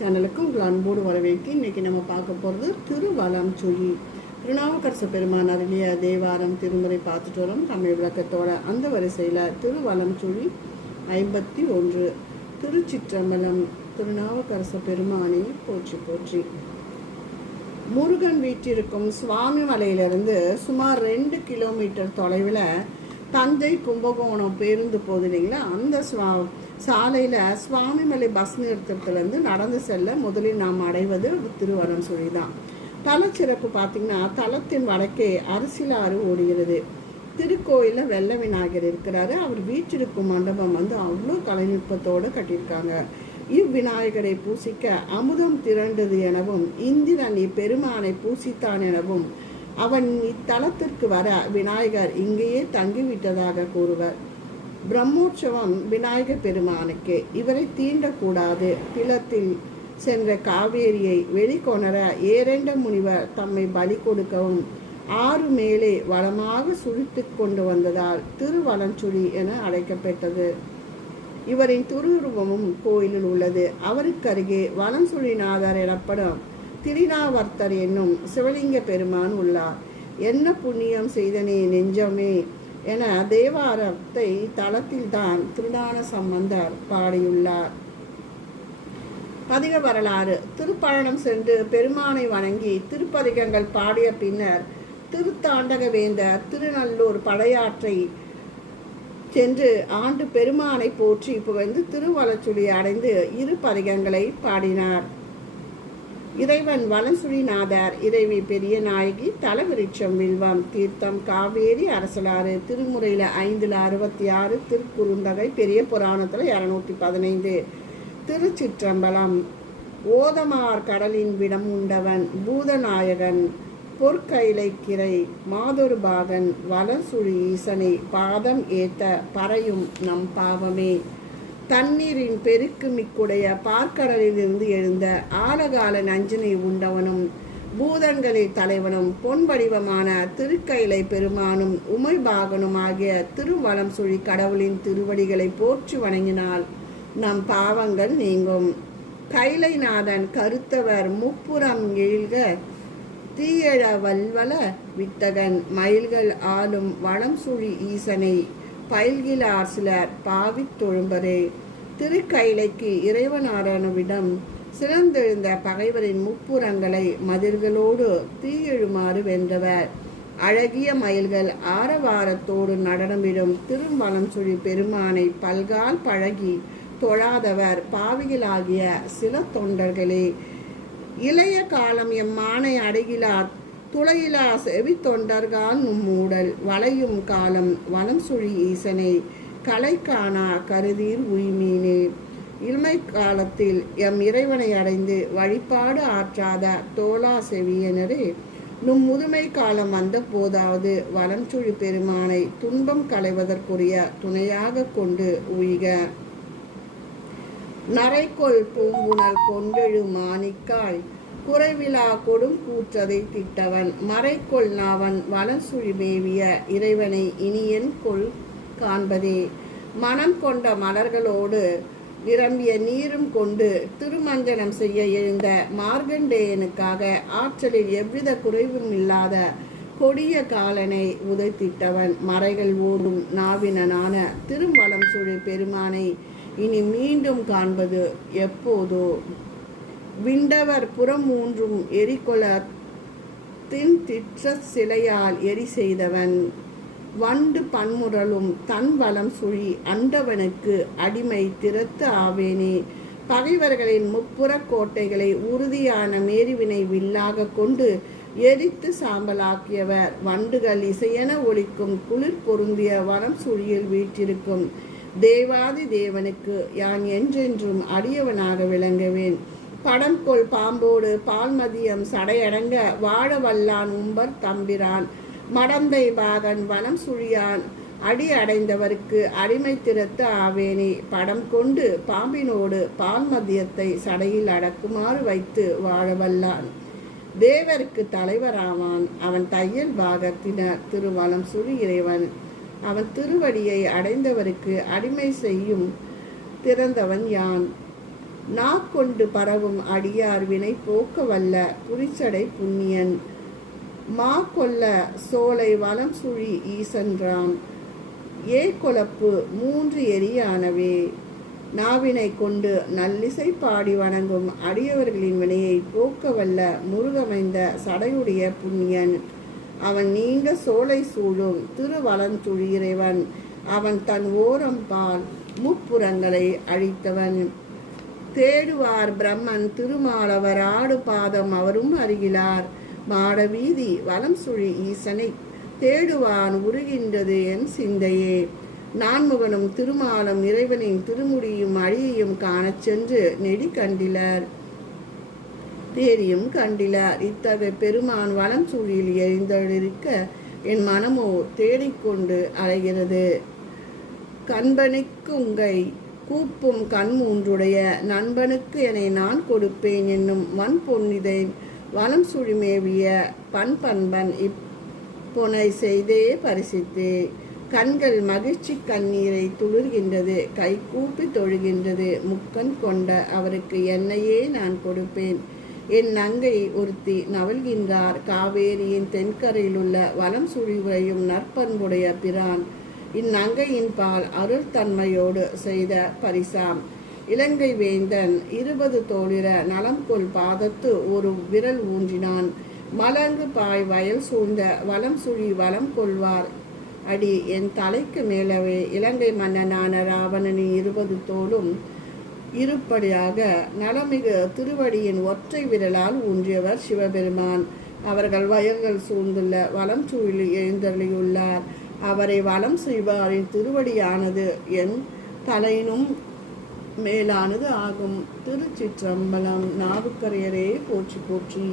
சேனலுக்கு உங்கள் அன்போடு வரவேற்க இன்றைக்கி நம்ம பார்க்க போகிறது திருவலஞ்சுழி. திருநாவுக்கரசு பெருமான் அருளிய தேவாரம் திருமுறை பார்த்துட்டு வரோம் தமிழ் விளக்கத்தோட. அந்த வரிசையில் திருவலஞ்சுழி 51. திருச்சிற்றம்பலம். திருநாவுக்கரசு பெருமானே போற்றி போற்றி. முருகன் வீட்டிற்கும் சுவாமி மலையிலிருந்து சுமார் 2 கிலோமீட்டர் தொலைவில் தஞ்சை கும்பகோணம் பேருந்து போகுது இல்லைங்களா, அந்த சாலையில் சுவாமிமலை பஸ் நிறுத்தத்துலேருந்து நடந்து செல்ல முதலில் நாம் அடைவது திருவலஞ்சுழி தான். தலச்சிறப்பு பார்த்திங்கன்னா, தலத்தின் வடக்கே அரசிலாறு ஓடுகிறது. திருக்கோயிலில் வெள்ள விநாயகர் இருக்கிறாரு. அவர் வீற்றிருக்கும் மண்டபம் அவ்வளோ கலைநுட்பத்தோடு கட்டியிருக்காங்க. இவ்விநாயகரை பூசிக்க அமுதம் திரண்டது எனவும் இந்திரன் இப்பெருமானை பூசித்தான் எனவும் அவன் இத்தலத்திற்கு வர விநாயகர் இங்கேயே தங்கிவிட்டதாக கூறுவர். பிரம்மோற்சவம் விநாயகர் பெருமானுக்கு. இவரை தீண்டக்கூடாது. பிளத்தில் சென்ற காவேரியை வெளிக்கொணர ஏரண்ட முனிவர் தம்மை பலி கொடுக்கவும் ஆறு மேலே வளமாக சுழித்து கொண்டு வந்ததால் திருவலஞ்சுழி என அழைக்கப்பட்டது. இவரின் திருவுருவமும் கோயிலில் உள்ளது. அவருக்கு அருகே வலஞ்சுழிநாதர் எனப்படும் திரிநாவர்த்தர் என்னும் சிவலிங்க பெருமான் உள்ளார். என்ன புண்ணியம் செய்தனே நெஞ்சமே என தேவாரத்தை தலத்தில்தான் திருஞான சம்பந்தர் பாடியுள்ளார். பதிக வரலாறு. திருப்பழனம் சென்று பெருமானை வணங்கி திருப்பதிகங்கள் பாடிய பின்னர் திருத்தாண்டக வேந்தர் திருநல்லூர் படையாற்றை சென்று ஆண்டு பெருமானை போற்றி புகழ்ந்து திருவலஞ்சுழி அடைந்து இரு பதிகங்களை பாடினார். இறைவன் வலஞ்சுழிநாதர், இறைவி பெரிய நாயகி, தலவிருட்சம் வில்வம், தீர்த்தம் காவேரி, அரசலாறு. திருமுறையில் 566, திருக்குறுந்தகை பெரிய புராணத்தில் 215. திருச்சிற்றம்பலம். ஓதமார் கடலின் விடம் உண்டவன் பூதநாயகன், பொற்கைலைக்கிரை மாதொரு பாகன், வலஞ்சுழி ஈசனை பாதம் ஏத்த பறையும் நம் பாவமே. தண்ணீரின் பெருக்கு மிக்குடைய பார்க்கடலிலிருந்து எழுந்த ஆலகால நஞ்சினை உண்டவனும் பூதங்களில் தலைவனும் பொன் வடிவமான திருக்கைலை பெருமானும் உமைபாகனும் ஆகிய திருவலஞ்சுழி கடவுளின் திருவடிகளை போற்றி வணங்கினால் நம் பாவங்கள் நீங்கும். கைலைநாதன் கருத்தவர் முப்புறம் எழில்க தீயழ வல்வல வித்தகன் மயில்கள் ஆளும் வலஞ்சுழி ஈசனை பயில்கிலார் சிலர் பாவித் தொழும்பரே. திருக்கைலைக்கு இறைவனாரனவிடம் சிறந்தெழுந்த பகைவரின் முப்புறங்களை மதில்களோடு தீயெழுமாறு வென்றவர். அழகிய மயில்கள் ஆரவாரத்தோடு நடனமிடும் திருவலஞ்சுழி பெருமானை பல்கால் பழகி தொழாதவர் பாவிகளாகிய சில தொண்டர்களே. இளைய காலம் எம்மானை அடைகிலார் துளையிலா செவி தொண்டர்கால் நும்மூடல் வளையும் காலம் வலஞ்சுழி ஈசனை கலை காணா கருதீர் உய்மீனே. இளமை காலத்தில் எம் இறைவனை அடைந்து வழிபாடு ஆற்றாத தோலா செவியனரே, நும் முதுமை காலம் வந்த போதாவது வலஞ்சுழி பெருமானை துன்பம் களைவதற்குரிய துணையாக கொண்டு உய்க. நரைக்கொள் பூங்குணல் கொண்டெழு மாணிக்காய் குறைவிலா கொடும் கூற்றதை திட்டவன் மறைக்கொள் நாவன் வலஞ்சுழி மேவிய இறைவனை இனியன் கொள் காண்பதே. மனம் கொண்ட மலர்களோடு நிரம்பிய நீரும் கொண்டு திருமஞ்சனம் செய்ய எழுந்த மார்கண்டேயனுக்காக ஆற்றலில் எவ்வித குறைவும் இல்லாத கொடிய காலனை உதைத்திட்டவன் மறைகள் ஓடும் நாவினனான திருவலஞ்சுழி பெருமானை இனி மீண்டும் காண்பது எப்போதோ. விண்டவர் புறம் மூன்றும் எரிகொள தின்ற சிலையால் எரி செய்தவன் வண்டு பன்முரலும் தன் வலஞ்சுழி அண்டவனுக்கு அடிமை திறத்து ஆவேனே. பகைவர்களின் முப்புற கோட்டைகளை உறுதியான மேரிவினை வில்லாக கொண்டு எரித்து சாம்பலாக்கியவர். வண்டுகள் இசையென ஒலிக்கும் குளிர் பொருந்திய வலஞ்சுழியில் வீற்றிருக்கும் தேவாதி தேவனுக்கு யான் என்றென்றும் அடியவனாக விளங்குவேன். படம்கொள் பாம்போடு பால்மதியம் சடையடங்க வாழ வல்லான் உம்பர் தம்பிரான் மடந்தை பாகன் வலஞ்சுழியான் அடி அடைந்தவருக்கு அடிமை திறத்து ஆவேனே. படம் கொண்டு பாம்பினோடு பால்மதியத்தை சடையில் அடக்குமாறு வைத்து வாழவல்லான் தேவருக்கு தலைவராவான். அவன் தையல் பாகத்தினர் திருவலஞ்சுழி இறைவன். அவன் திருவடியை அடைந்தவருக்கு அடிமை செய்யும் திறந்தவன் யான். நாக்கொண்டு பரவும் அடியார் வினை போக்க வல்ல புரிச்சடை புண்ணியன். மா கொல்ல சோலை வலம் சுழி ஈசன்றாம் கொலப்பு 3 எரியானவே. நாவினை கொண்டு நல்லிசை பாடி வணங்கும் அடியவர்களின் வினையை போக்க வல்ல முருகமைந்த சடையுடைய புண்ணியன். அவன் நீங்க சோலை சூழும் திருவலஞ்சுழி இறைவன். அவன் தன் ஓரம் பால் முப்புறங்களை அழித்தவன். தேடுவார் பிரம்மன் திருமாலவர் ஆடு பாதம் அவரும் அருகிலார். மாட வீதி வலம் சுழி ஈசனை தேடுவான் உருகின்றது என் சிந்தையே. நான்முகனும் திருமாலும் இறைவனின் திருமுடியும் அழியையும் காணச் சென்று நெடி கண்டிலர் தேடியும் கண்டிலர். இத்தகைய பெருமான் வலம் சூழியில் எழுந்தழிருக்க என் மனமோ தேடிக்கொண்டு அலைகிறது. கண்பனுக்கு உங்கை கூப்பும் கண் 3உடைய நண்பனுக்கு என நான் கொடுப்பேன் என்னும் வன் பொன்னிதை வலம் சுழிமேவிய பண்பன் இப்பொனை செய்தே பரிசித்தே. கண்கள் மகிழ்ச்சி கண்ணீரை துளிர்கின்றது, கை கூப்பி தொழுகின்றது. முக்கண் கொண்ட அவருக்கு என்னையே நான் கொடுப்பேன். என் நங்கை ஒருத்தி நவல்கின்றார் காவேரியின் தென்கரையில் உள்ள வலம் சுழிவுரையும் நற்பண்புடைய பிரான். இந்நங்கையின் பால் அருள் தன்மையோடு செய்த பரிசாம். இலங்கை வேந்தன் 20 தோளிர நலம்கொள் பாதத்து ஒரு விரல் ஊன்றினான். மலங்கு பாய் வயல் சூழ்ந்த வலம் சுழி வலம் கொள்வார் அடி என் தலைக்கு மேலவே. இலங்கை மன்னனான ராவணனின் 20 தோளும் இருப்படியாக நலமிகு திருவடியின் ஒற்றை விரலால் ஊன்றியவர் சிவபெருமான். அவர்கள் வயல்கள் சூழ்ந்துள்ள வலம் சூழில் எழுந்தருளியுள்ளார். அவரை வலம் செய்வாரின் திருவடியானது என் தலையினும் மேலானது ஆகும். திருச்சிற்றம்பலம். நாவுக்கரையரே போற்றி போற்றி.